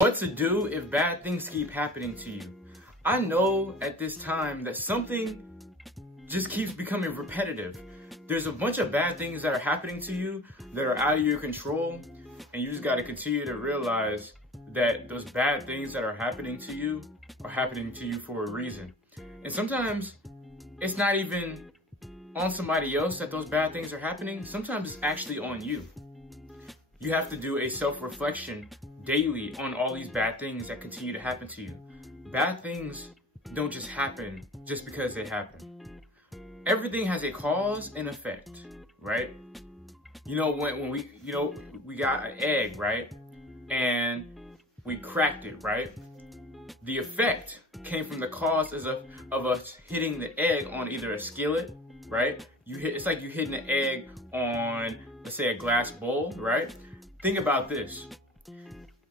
What to do if bad things keep happening to you. I know at this time that something just keeps becoming repetitive. There's a bunch of bad things that are happening to you that are out of your control, and you just got to continue to realize that those bad things that are happening to you for a reason. And sometimes it's not even on somebody else that those bad things are happening. Sometimes it's actually on you. You have to do a self-reflection daily on all these bad things that continue to happen to you. Bad things don't just happen just because they happen. Everything has a cause and effect, right? You know, when we got an egg, right? And we cracked it, right? The effect came from the cause of us hitting the egg on either a skillet, right? It's like you hitting the egg on, let's say, a glass bowl, right? Think about this.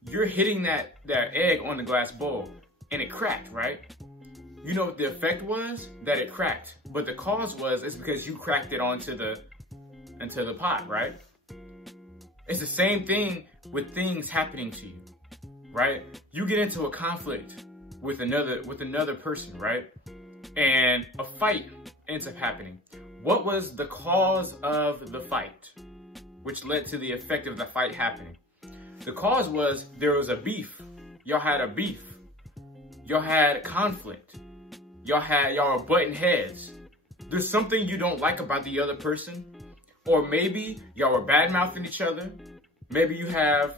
You're hitting that egg on the glass bowl and it cracked, right? You know what the effect was? That it cracked. But the cause it's because you cracked it into the pot, right? It's the same thing with things happening to you, right? You get into a conflict with another person, right? And a fight ends up happening. What was the cause of the fight, which led to the effect of the fight happening? The cause was there was a beef. Y'all had a beef. Y'all had conflict. Y'all were butting heads. There's something you don't like about the other person. Or maybe y'all were bad-mouthing each other. Maybe you have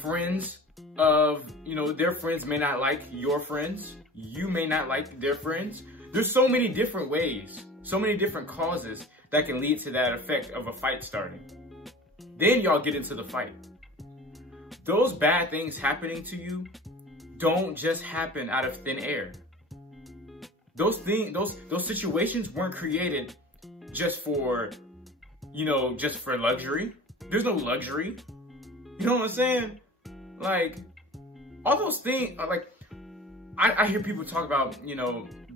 friends their friends may not like your friends. You may not like their friends. There's so many different ways, so many different causes that can lead to that effect of a fight starting. Then y'all get into the fight. Those bad things happening to you don't just happen out of thin air. Those situations weren't created just for luxury. There's no luxury. You know what I'm saying? Like, all those things, like, I hear people talk about,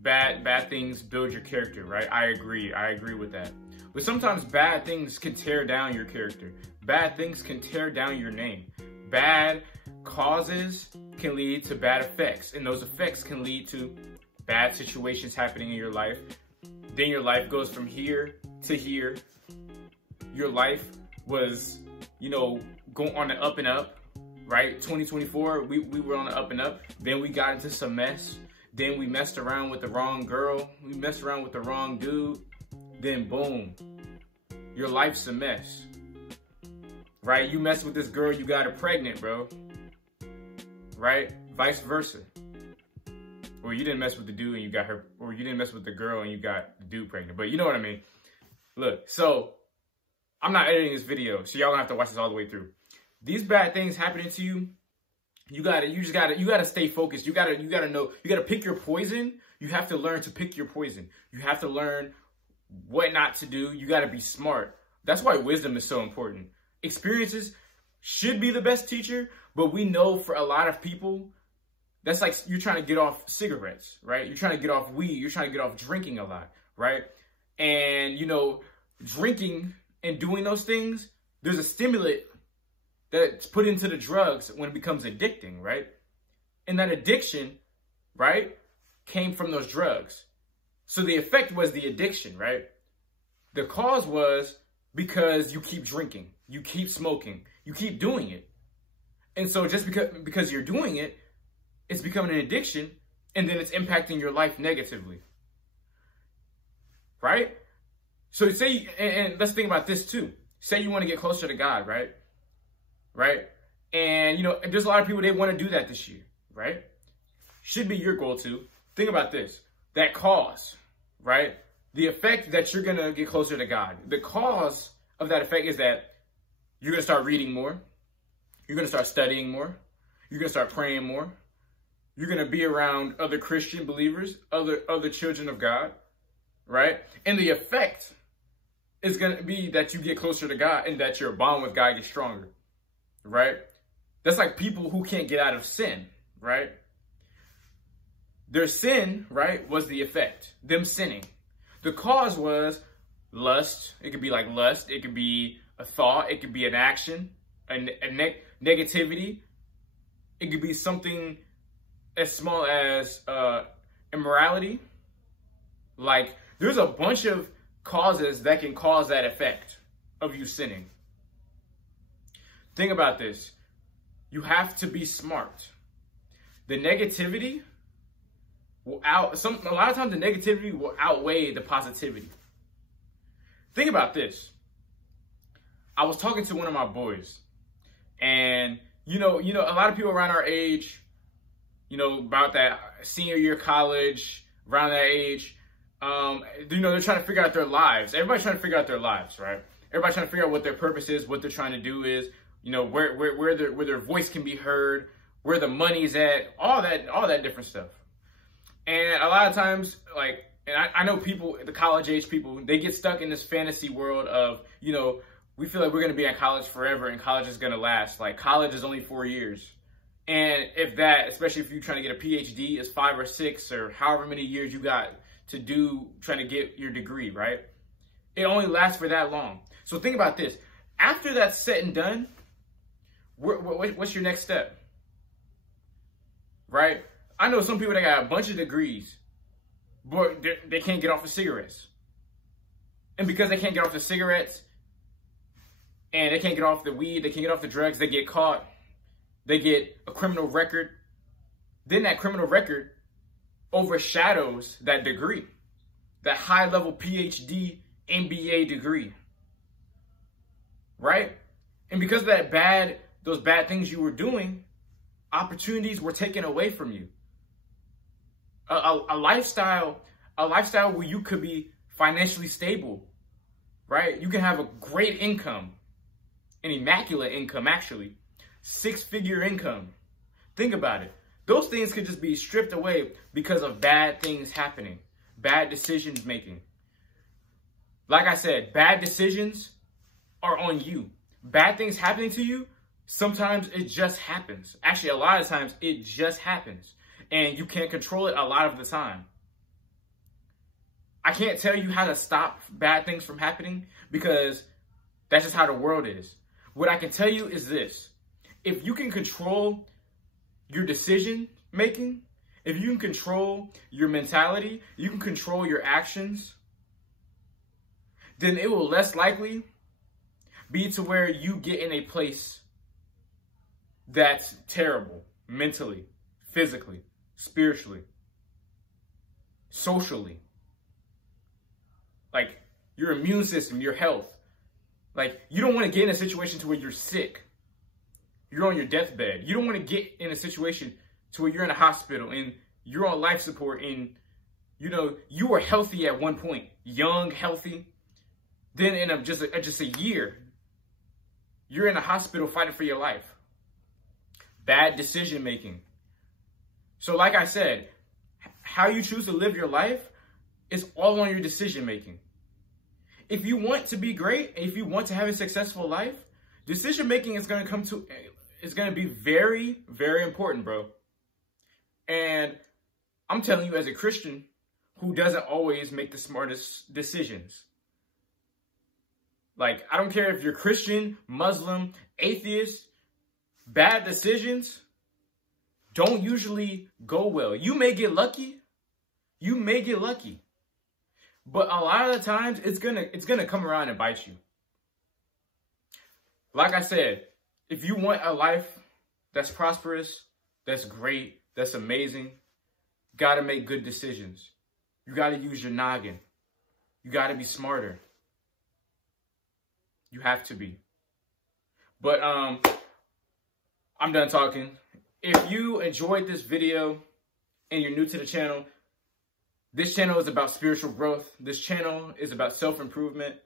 bad things build your character, right? I agree with that. But sometimes bad things can tear down your character. Bad things can tear down your name. Bad causes can lead to bad effects, and those effects can lead to bad situations happening in your life. Then your life goes from here to here. Your life was, going on the up and up, right? 2024, we were on the up and up. Then we got into some mess. Then we messed around with the wrong girl. We messed around with the wrong dude. Then boom, your life's a mess. Right? You mess with this girl, you got her pregnant, bro. Right? Vice versa. Or you didn't mess with the dude and you got her, or you didn't mess with the girl and you got the dude pregnant. But you know what I mean. Look, so I'm not editing this video, so y'all gonna have to watch this all the way through. These bad things happening to you, you gotta stay focused. You gotta know, you gotta pick your poison. You have to learn to pick your poison. You have to learn what not to do. You gotta be smart. That's why wisdom is so important. Experiences should be the best teacher, but we know for a lot of people, that's like you're trying to get off cigarettes, right? You're trying to get off weed. You're trying to get off drinking a lot, right? And, drinking and doing those things, there's a stimulant that's put into the drugs when it becomes addicting, right? And that addiction, right, came from those drugs. So the effect was the addiction, right? The cause was because you keep drinking, you keep smoking, you keep doing it. And so just because you're doing it, it's becoming an addiction, and then it's impacting your life negatively, right? So say, and let's think about this too. Say you want to get closer to God, right? Right? And, there's a lot of people, they want to do that this year, right? Should be your goal too. Think about this. That cause, right? The effect that you're going to get closer to God. The cause of that effect is that you're going to start reading more. You're going to start studying more. You're going to start praying more. You're going to be around other Christian believers, other children of God, right? And the effect is going to be that you get closer to God and that your bond with God gets stronger, right? That's like people who can't get out of sin, right? Their sin, right, was the effect, them sinning. The cause was lust. It could be like lust. It could be a thought. It could be an action, a negativity. It could be something as small as immorality. Like, there's a bunch of causes that can cause that effect of you sinning. Think about this. You have to be smart. The negativity will a lot of times the negativity will outweigh the positivity. Think about this. I was talking to one of my boys, and you know, a lot of people around our age, about that senior year college, around that age, they're trying to figure out their lives. Everybody's trying to figure out their lives, right? Everybody's trying to figure out what their purpose is, what they're trying to do is, where their voice can be heard, where the money's at, all that different stuff. And a lot of times, like, and I know people, the college age people, they get stuck in this fantasy world of, we feel like we're going to be in college forever and college is going to last. Like, college is only 4 years. And if that, especially if you're trying to get a PhD, is 5 or 6 or however many years you got to do trying to get your degree, right? It only lasts for that long. So think about this. After that's said and done, what's your next step? Right? I know some people that got a bunch of degrees, but they can't get off the cigarettes. And because they can't get off the cigarettes, and they can't get off the weed, they can't get off the drugs, they get caught, they get a criminal record. Then that criminal record overshadows that degree, that high-level PhD, MBA degree, right? And because of those bad things you were doing, opportunities were taken away from you. A lifestyle where you could be financially stable, right? You can have a great income, an immaculate income, actually, 6-figure income. Think about it. Those things could just be stripped away because of bad things happening, bad decisions making. Like I said, bad decisions are on you. Bad things happening to you, sometimes it just happens. Actually, a lot of times it just happens. And you can't control it a lot of the time. I can't tell you how to stop bad things from happening because that's just how the world is. What I can tell you is this. If you can control your decision making, if you can control your mentality, you can control your actions, then it will less likely be to where you get in a place that's terrible mentally, physically, spiritually, socially. Like your immune system, your health. Like you don't want to get in a situation to where you're sick. You're on your deathbed. You don't want to get in a situation to where you're in a hospital and you're on life support and, you were healthy at one point, young, healthy. Then in just a year, you're in a hospital fighting for your life. Bad decision making. So like I said, how you choose to live your life is all on your decision making. If you want to be great, if you want to have a successful life, decision making is going to be very, very important, bro. And I'm telling you as a Christian who doesn't always make the smartest decisions. Like, I don't care if you're Christian, Muslim, atheist, bad decisions don't usually go well. You may get lucky. But a lot of the times it's gonna come around and bite you. Like I said, if you want a life that's prosperous, that's great, that's amazing, gotta make good decisions. You gotta use your noggin. You gotta be smarter. You have to be. But I'm done talking. If you enjoyed this video and you're new to the channel, this channel is about spiritual growth. This channel is about self-improvement.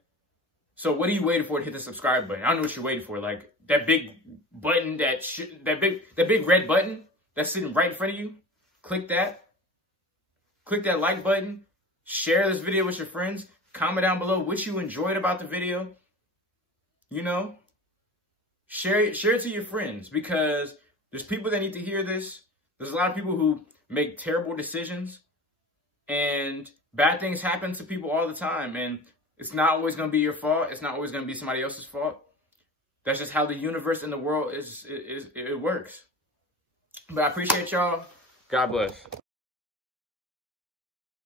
So what are you waiting for to hit the subscribe button? I don't know what you're waiting for. Like that big button, that big red button that's sitting right in front of you. Click that. Click that like button. Share this video with your friends. Comment down below what you enjoyed about the video. Share it to your friends because there's people that need to hear this. There's a lot of people who make terrible decisions and bad things happen to people all the time. And it's not always going to be your fault. It's not always going to be somebody else's fault. That's just how the universe and the world it works. But I appreciate y'all. God bless.